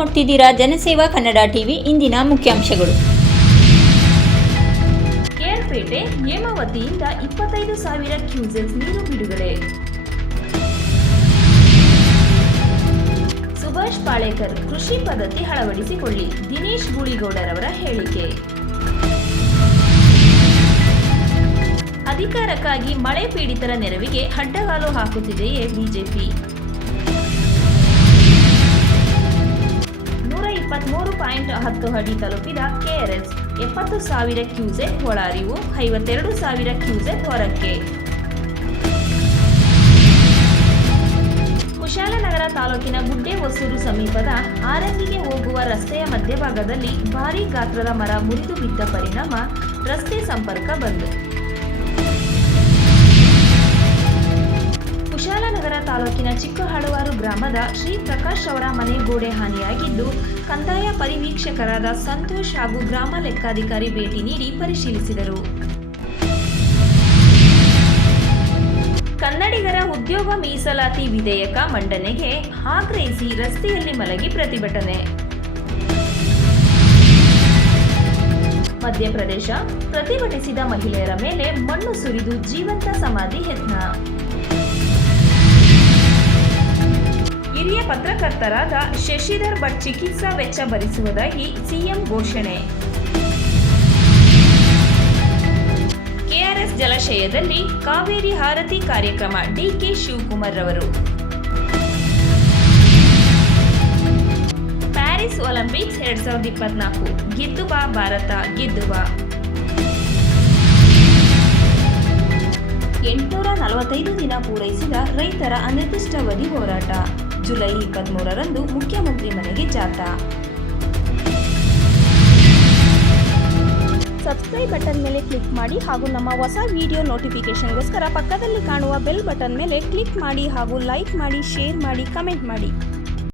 ನೋಡ್ತಿದ್ದೀರಾ ಜನಸೇವಾ ಕನ್ನಡ ಟಿವಿ. ಇಂದಿನ ಮುಖ್ಯಾಂಶಗಳು. ಕೇರ್ಪೇಟೆ ನೇಮಾವತಿಯಿಂದ 25,000 ಕ್ಯೂಸೆಕ್ಸ್ ನೀರು ಬಿಡುಗಡೆ. ಸುಭಾಷ್ ಪಾಳೇಕರ್ ಕೃಷಿ ಪದ್ಧತಿ ಅಳವಡಿಸಿಕೊಳ್ಳಿ, ದಿನೇಶ್ ಗೂಳಿಗೌಡರವರ ಹೇಳಿಕೆ. ಅಧಿಕಾರಕ್ಕಾಗಿ ಮಳೆ ಪೀಡಿತರ ನೆರವಿಗೆ ಅಡ್ಡಗಾಲು ಹಾಕುತ್ತಿದೆಯೇ ಬಿಜೆಪಿ. 123.10 ಅಡಿ ತಲುಪಿದ ಕೆಆರ್ಎಸ್, 70,000 ಕ್ಯೂಸೆಕ್ ಒಳಹರಿವು, 52,000 ಕ್ಯೂಸೆಕ್ ಹೊರಕ್ಕೆ. ಕುಶಾಲನಗರ ತಾಲೂಕಿನ ಗುಡ್ಡೆಹೊಸೂರು ಸಮೀಪದ ಆರಂಗಿಗೆ ಹೋಗುವ ರಸ್ತೆಯ ಮಧ್ಯಭಾಗದಲ್ಲಿ ಭಾರೀ ಗಾತ್ರದ ಮರ ಮುರಿದು ಬಿದ್ದ ಪರಿಣಾಮ ರಸ್ತೆ ಸಂಪರ್ಕ ಬಂದ್. ಕುಶಾಲನಗರ ತಾಲೂಕಿನ ಚಿಕ್ಕಹಳವಾರು ಗ್ರಾಮದ ಶ್ರೀ ಪ್ರಕಾಶ್ ಅವರ ಮನೆ ಗೋಡೆ ಹಾನಿಯಾಗಿದ್ದು, ಕಂದಾಯ ಪರಿವೀಕ್ಷಕರಾದ ಸಂತೋಷ್ ಹಾಗೂ ಗ್ರಾಮ ಲೆಕ್ಕಾಧಿಕಾರಿ ಭೇಟಿ ನೀಡಿ ಪರಿಶೀಲಿಸಿದರು. ಕನ್ನಡಿಗರ ಉದ್ಯೋಗ ಮೀಸಲಾತಿ ವಿಧೇಯಕ ಮಂಡನೆಗೆ ಆಗ್ರಹಿಸಿ ರಸ್ತೆಯಲ್ಲಿ ಮಲಗಿ ಪ್ರತಿಭಟನೆ. ಮಧ್ಯಪ್ರದೇಶ, ಪ್ರತಿಭಟಿಸಿದ ಮಹಿಳೆಯರ ಮೇಲೆ ಮಣ್ಣು ಸುರಿದು ಜೀವಂತ ಸಮಾಧಿ ಯತ್ನ. ಹಿರಿಯ ಪತ್ರಕರ್ತರಾದ ಶಶಿಧರ್ ಭಟ್ ಚಿಕಿತ್ಸಾ ವೆಚ್ಚ ಭರಿಸುವುದಾಗಿ ಸಿಎಂ ಘೋಷಣೆ. ಕೆಆರ್ಎಸ್ ಜಲಾಶಯದಲ್ಲಿ ಕಾವೇರಿ ಆರತಿ ಕಾರ್ಯಕ್ರಮ, ಡಿಕೆ ಶಿವಕುಮಾರ್ ರವರು. ಪ್ಯಾರಿಸ್ ಒಲಿಂಪಿಕ್ಸ್ 2024 ಗೆದ್ದು ಬಾ ಭಾರತ, ಗೆದ್ದು ಬಾ. 845 ದಿನ ಪೂರೈಸಿದ ರೈತರ ಅನಿರ್ದಿಷ್ಟಾವಧಿ ಹೋರಾಟ. ಜುಲೈ 23ರಂದು ಮುಖ್ಯಮಂತ್ರಿ ಮನೆಗೆ ಜಾಥಾ. ಸಬ್ಸ್ಕ್ರೈಬ್ ಬಟನ್ ಮೇಲೆ ಕ್ಲಿಕ್ ಮಾಡಿ ಹಾಗೂ ನಮ್ಮ ಹೊಸ ವಿಡಿಯೋ ನೋಟಿಫಿಕೇಶನ್ಗೋಸ್ಕರ ಪಕ್ಕದಲ್ಲಿ ಕಾಣುವ ಬೆಲ್ ಬಟನ್ ಮೇಲೆ ಕ್ಲಿಕ್ ಮಾಡಿ ಹಾಗೂ ಲೈಕ್ ಮಾಡಿ, ಶೇರ್ ಮಾಡಿ, ಕಮೆಂಟ್ ಮಾಡಿ.